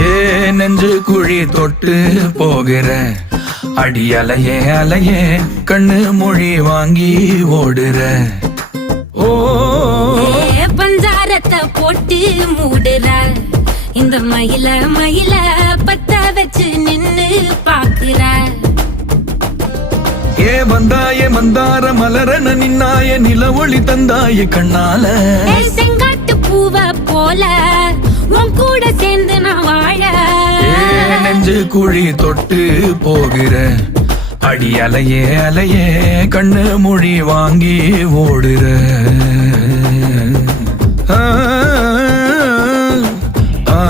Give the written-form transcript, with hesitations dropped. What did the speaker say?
ஏ நெஞ்சு குழி தொட்டு போகிற அடி அலையே அலையே கண்ணு மொழி வாங்கி ஓடுற. ஓ பஞ்சாரத்தை போட்டு மூடுற இந்த மயில மயில பத்த வச்சு நின்னு பாக்குற. ஏ வந்தாய மந்தார மலரன நின்னாய நில ஒளி தந்தாய கண்ணால. செங்காட்டு பூவ போல உன் கூட சேர்ந்து நான் வாழ. நெஞ்சு குழி தொட்டு போகிற அடி அலையே அலையே கண்ணு மொழி வாங்கி ஓடுற. ஆ ஆ